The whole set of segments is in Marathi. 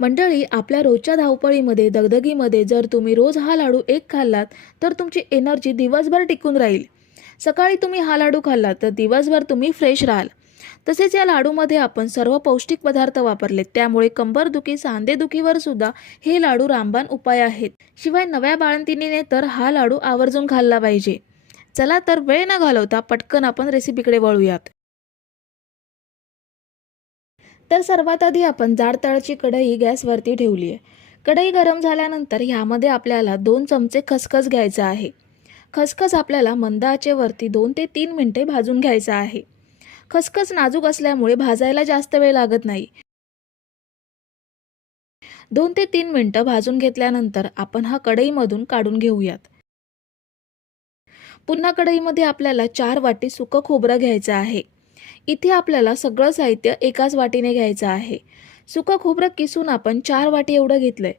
मंडळी, आपल्या रोजच्या धावपळीमध्ये दगदगीमध्ये जर तुम्ही रोज हा लाडू एक खाल्लात तर तुमची एनर्जी दिवसभर टिकून राहील. सकाळी तुम्ही हा लाडू खाल्लात तर दिवसभर तुम्ही फ्रेश राहाल. तसेच या लाडूमध्ये आपण सर्व पौष्टिक पदार्थ वापरलेत, त्यामुळे कंबरदुखी सांधेदुखीवर सुद्धा हे लाडू रामबाण उपाय आहेत. शिवाय नव्या बाळंतिणीने तर हा लाडू आवर्जून खाल्ला पाहिजे. चला तर वेळ न घालवता पटकन आपण रेसिपीकडे वळूयात. तर सर्वात आधी आपण जाड तळाची कढई गॅसवरती ठेवली आहे. कढई गरम झाल्यानंतर ह्यामध्ये आपल्याला 2 चमचे खसखस घ्यायचं आहे. खसखस आपल्याला मंद आचेवरती 2 ते 3 मिनिटे भाजून घ्यायचं आहे. खसखस नाजूक असल्यामुळे भाजायला जास्त वेळ लागत नाही. 2 ते 3 मिनिटं भाजून घेतल्यानंतर आपण हा कढईमधून काढून घेऊयात. पुन्हा कढईमध्ये आपल्याला 4 वाटी सुकं खोबरं घ्यायचं आहे. इथे आपल्याला सगळं साहित्य एकाच वाटीने घ्यायचं आहे. सुकं खोबरं किसून आपण 4 वाटी एवढं घेतलंय.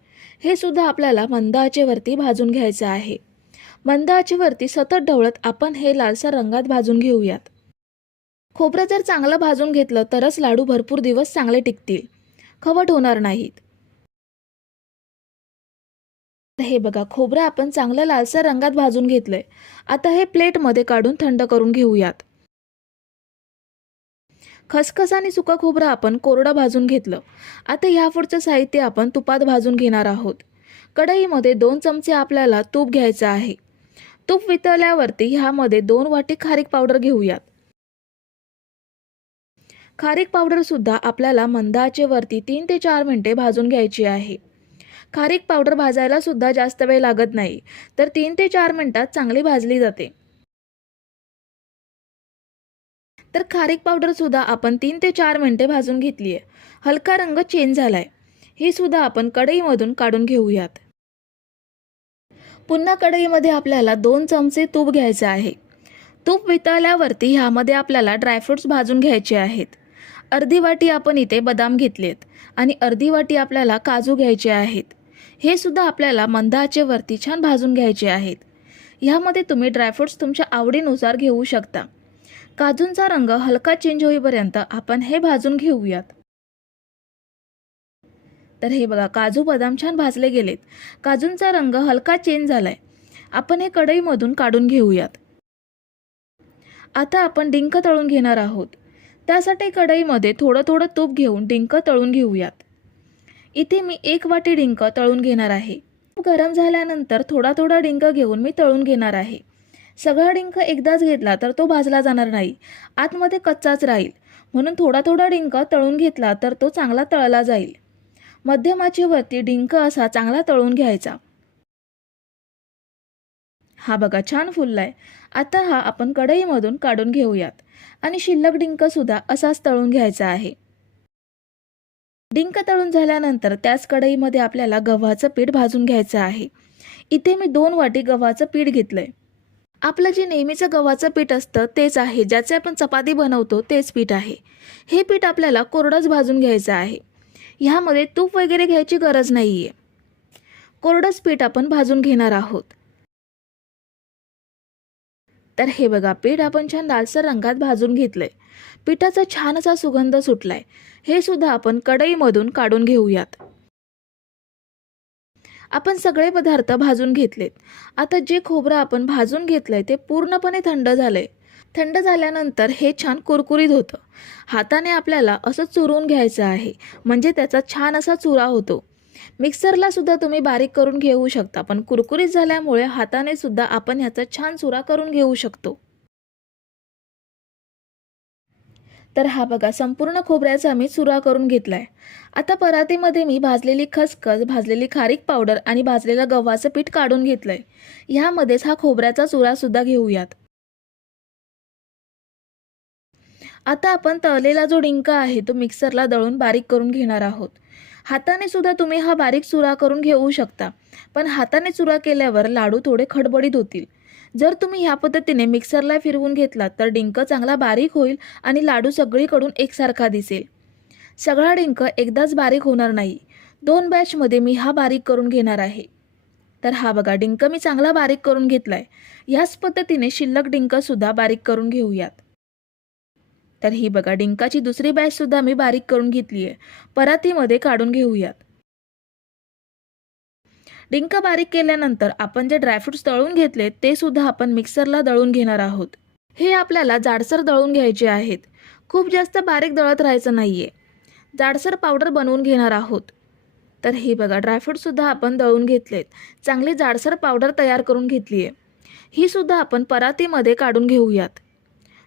हे सुद्धा आपल्याला मंद आचेवरती भाजून घ्यायचं आहे. मंद आचेवरती सतत ढवळत आपण हे लालसर रंगात भाजून घेऊयात. खोबरं जर चांगलं भाजून घेतलं तरच लाडू भरपूर दिवस चांगले टिकतील, खवट होणार नाहीत. हे बघा, खोबरं आपण चांगलं लालसर रंगात भाजून घेतलंय. आता हे प्लेटमध्ये काढून थंड करून घेऊयात. खसखस आणि सुका खोबरं आपण कोरडं भाजून घेतलं. आता ह्यापुढचं साहित्य आपण तुपात भाजून घेणार आहोत. कढईमध्ये 2 चमचे आपल्याला तूप घ्यायचं आहे. तूप वितळल्यावरती ह्यामध्ये 2 वाटी खारीक पावडर घेऊयात. खारीक पावडर सुद्धा आपल्याला मंद आचेवरती 3 ते 4 मिनिटे भाजून घ्यायची आहे. खारीक पावडर भाजायला सुद्धा जास्त वेळ लागत नाही, तर 3 ते 4 मिनिटात चांगली भाजली जाते. तर खारीक पावडर सुद्धा आपण 3 ते 4 मिनिटे भाजून घेतली आहे. हलका रंग चेंज झालाय. हे सुद्धा आपण कढईमधून काढून घेऊयात. पुन्हा कढईमध्ये आपल्याला 2 चमचे तूप घ्यायचे आहे. तूप वितळल्यावरती ह्यामध्ये आपल्याला ड्रायफ्रुट्स भाजून घ्यायचे आहेत. अर्धी वाटी आपण इथे बदाम घेतलेत आणि अर्धी वाटी आपल्याला काजू घ्यायचे आहेत. हे सुद्धा आपल्याला मंद आचेवरती छान भाजून घ्यायचे आहेत. ह्यामध्ये तुम्ही ड्रायफ्रुट्स तुमच्या आवडीनुसार घेऊ शकता. काजूंचा रंग हलका चेंज होईपर्यंत आपण हे भाजून घेऊयात. तर हे बघा, काजू बदाम छान भाजले गेलेत. काजूंचा रंग हलका चेंज झालाय. आपण हे कढईमधून काढून घेऊयात. आता आपण डिंक तळून घेणार आहोत. त्यासाठी कढईमध्ये थोडं थोडं तूप घेऊन डिंक तळून घेऊयात. इथे मी 1 वाटी डिंक तळून घेणार आहे. तूप गरम झाल्यानंतर थोडा थोडा डिंक घेऊन मी तळून घेणार आहे. सगळा डिंक एकदाच घेतला तर तो भाजला जाणार नाही, आतमध्ये कच्चाच राहील. म्हणून थोडा थोडा डिंक तळून घेतला तर तो चांगला तळला जाईल. मध्यम आचेवरती डिंक असा चांगला तळून घ्यायचा. हा बघा, छान फुललाय. आता हा आपण कढईमधून काढून घेऊयात आणि शिल्लक डिंक सुद्धा असाच तळून घ्यायचा आहे. डिंक तळून झाल्यानंतर त्याच कढईमध्ये आपल्याला गव्हाचं पीठ भाजून घ्यायचं आहे. इथे मी 2 वाटी गव्हाचं पीठ घेतलंय. आपलं जे नेहमीचं गव्हाचं पीठ असतं तेच आहे, ज्याचे आपण चपाती बनवतो तेच पीठ आहे. हे पीठ आपल्याला कोरडंच भाजून घ्यायचं आहे. ह्यामध्ये तूप वगैरे घ्यायची गरज नाहीये. कोरडंच पीठ आपण भाजून घेणार आहोत. तर हे बघा, पीठ आपण छान लालसर रंगात भाजून घेतलंय. पिठाचा छान असा सुगंध सुटलाय. हे सुद्धा आपण कढईमधून काढून घेऊयात. आपण सगळे पदार्थ भाजून घेतलेत. आता जे खोबरं आपण भाजून घेतलंय ते पूर्णपणे थंड झालंय. थंड झाल्यानंतर हे छान कुरकुरीत होतं. हाताने आपल्याला असं चुरून घ्यायचं आहे, म्हणजे त्याचा छान असा चुरा होतो. मिक्सरला सुद्धा तुम्ही बारीक करून घेऊ शकता, पण कुरकुरीत झाल्यामुळे हाताने सुद्धा आपण ह्याचा छान चुरा करून घेऊ शकतो. तर हा बघा, संपूर्ण खोबऱ्याचा मी चुरा करून घेतलाय. आता परातीमध्ये मी भाजलेली खसखस, भाजलेली खारीक पावडर आणि भाजलेलं गव्हाचं पीठ काढून घेतलंय. ह्यामध्येच हा खोबऱ्याचा चुरा सुद्धा घेऊयात. आता आपण तळलेला जो डिंक आहे तो मिक्सरला दळून बारीक करून घेणार आहोत. हाताने सुद्धा तुम्ही हा बारीक चुरा करून घेऊ शकता, पण हाताने चुरा केल्यावर लाडू थोडे खडबडीत होतील. जर तुम्ही ह्या पद्धतीने मिक्सरला फिरवून घेतलात तर डिंक चांगला बारीक होईल आणि लाडू सगळीकडून एकसारखा दिसेल. सगळा डिंक एकदाच बारीक होणार नाही. 2 बॅचमध्ये मी हा बारीक करून घेणार आहे. तर हा बघा, डिंक मी चांगला बारीक करून घेतलाय. ह्याच पद्धतीने शिल्लक डिंक सुद्धा बारीक करून घेऊयात. तर ही बघा, डिंकाची दुसरी बॅच सुद्धा मी बारीक करून घेतली आहे. परातीमध्ये काढून घेऊयात. डिंक बारीक केल्यानंतर आपण जे ड्रायफ्रुट्स दळून घेतले ते सुद्धा आपण मिक्सरला दळून घेणार आहोत. हे आपल्याला जाडसर दळून घ्यायचे आहेत. खूप जास्त बारीक दळत राहायचं नाहीये. जाडसर पावडर बनवून घेणार आहोत. तर हे बघा ड्रायफ्रूटसुद्धा आपण दळून घेतलेत. चांगली जाडसर पावडर तयार करून घेतली आहे. ही सुद्धा आपण परातीमध्ये काढून घेऊयात.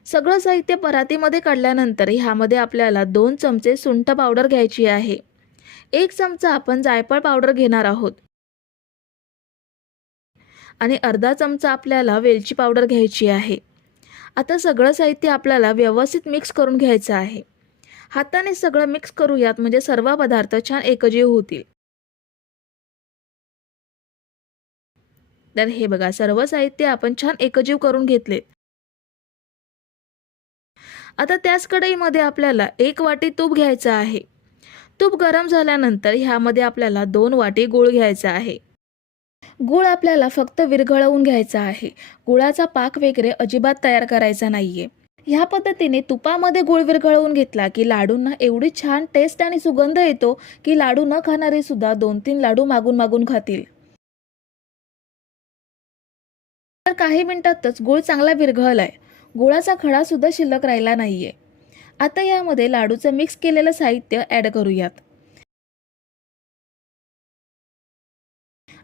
सगळं साहित्य परातीमध्ये काढल्यानंतर ह्यामध्ये आपल्याला 2 चमचे सुंठ पावडर घ्यायची आहे. 1 चमचा आपण जायफळ पावडर घेणार आहोत आणि अर्धा चमचा आपल्याला वेलची पावडर घ्यायची आहे. आता सगळं साहित्य आपल्याला व्यवस्थित मिक्स करून घ्यायचं आहे. हाताने सगळं मिक्स करूयात म्हणजे सर्व पदार्थ छान एकजीव होतील. तर हे बघा सर्व साहित्य आपण छान एकजीव करून घेतले. आता त्याच कढईमध्ये आपल्याला 1 वाटी तूप घ्यायचं आहे. तूप गरम झाल्यानंतर ह्यामध्ये आपल्याला 2 वाटी गूळ घ्यायचा आहे. गूळ आपल्याला फक्त विरघळवून घ्यायचा आहे. गुळाचा पाक वगैरे अजिबात तयार करायचा नाहीये. ह्या पद्धतीने तुपामध्ये गूळ विरघळवून घेतला की लाडूंना एवढी छान टेस्ट आणि सुगंध येतो की लाडू न खाणारे सुद्धा 2-3 लाडू मागून मागून खातील. तर काही मिनिटातच गूळ चांगला विरघळलाय. गुळाचा खडा सुद्धा शिल्लक राहिला नाहीये. आता यामध्ये लाडूचं मिक्स केलेलं साहित्य ॲड करूयात.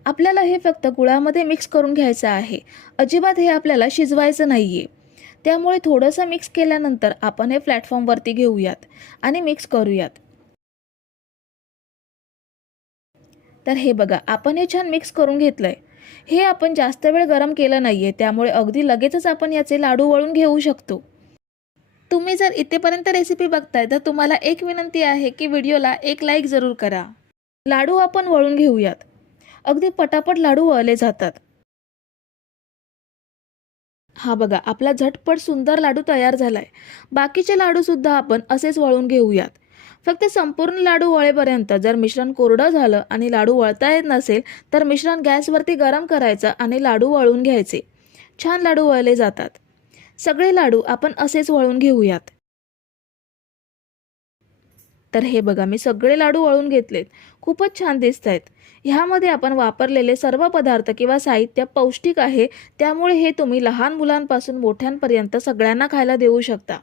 आपल्याला हे फक्त गुळामध्ये मिक्स करून घ्यायचं आहे. अजिबात हे आपल्याला शिजवायचं नाहीये. त्यामुळे थोडंसं मिक्स केल्यानंतर आपण हे प्लॅटफॉर्मवरती घेऊयात आणि मिक्स करूयात. तर हे बघा आपण हे छान मिक्स करून घेतलंय. हे आपण जास्त वेळ गरम केलं नाहीये त्यामुळे अगदी लगेचच आपण याचे लाडू वळून घेऊ शकतो. तुम्ही जर इथेपर्यंत रेसिपी बघताय तर तुम्हाला एक विनंती आहे की व्हिडिओला एक लाईक जरूर करा. लाडू आपण वळून घेऊयात. अगदी पटापट लाडू वळले जातात. हा बघा आपला झटपट सुंदर लाडू तयार झालाय. बाकीचे लाडू सुद्धा आपण असेच वळून घेऊयात. फक्त संपूर्ण लाडू वळेपर्यंत जर मिश्रण कोरडं झालं आणि लाडू वळता येत नसेल तर मिश्रण गॅसवरती गरम करायचं आणि लाडू वळून घ्यायचे. छान लाडू वळले जातात. सगळे लाडू आपण असेच वळून घेऊयात. तर हे बघा मी सगळे लाडू वळून घेतलेत. खूपच छान दिसत आहेत. ह्यामध्ये आपण वापरलेले सर्व पदार्थ किंवा साहित्य पौष्टिक आहे. त्यामुळे हे तुम्ही लहान मुलांपासून मोठ्यांपर्यंत सगळ्यांना खायला देऊ शकता.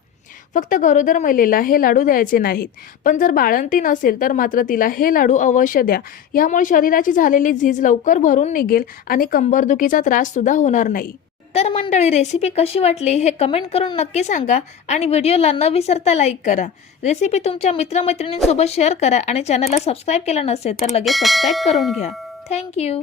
फक्त गरोदर महिलेला हे लाडू द्यायचे नाहीत. पण जर बाळंती नसेल तर मात्र तिला हे लाडू अवश्य द्या. यामुळे शरीराची झालेली झीज लवकर भरून निघेल आणि कंबरदुखीचा त्रास सुद्धा होणार नाही. तर मंडळी रेसिपी कशी वाटली हे कमेंट करून नक्की सांगा आणि व्हिडिओला न विसरता लाईक करा. रेसिपी तुमच्या मित्रमैत्रिणींसोबत शेअर करा आणि चॅनलला सबस्क्राईब केलं नसेल तर लगेच सबस्क्राईब करून घ्या. थँक्यू.